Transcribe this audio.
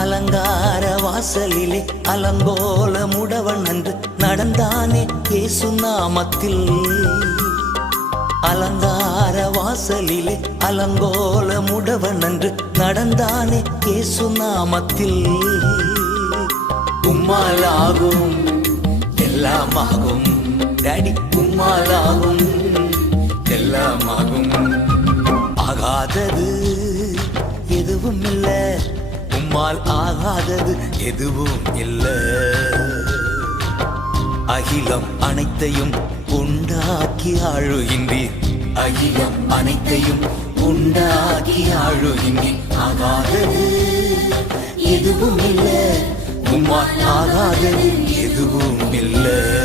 அலங்கார வாசலிலே அலங்கோல முடவன் அன்று நடந்தானே இயேசு நாமத்தில். அலங்கார வாசலிலே அலங்கோல முடவன் அன்று நடந்தானே இயேசு நாமத்தில். உம்மாலாகும் எல்லாமாகும். டாடி உம்மாலாகும் எல்லாமாகும். ஆகாதது உம்மால் ஆகாதது எதுவும் இல்ல. அகிலம் அனைத்தையும் உண்டாக்கி ஆழுகின்றீர் அகிலம் அனைத்தையும் உண்டாக்கி ஆழுகின்றீர் ஆகாதது எதுவும் இல்லை. உம்மால் ஆகாதது எதுவும் இல்லை.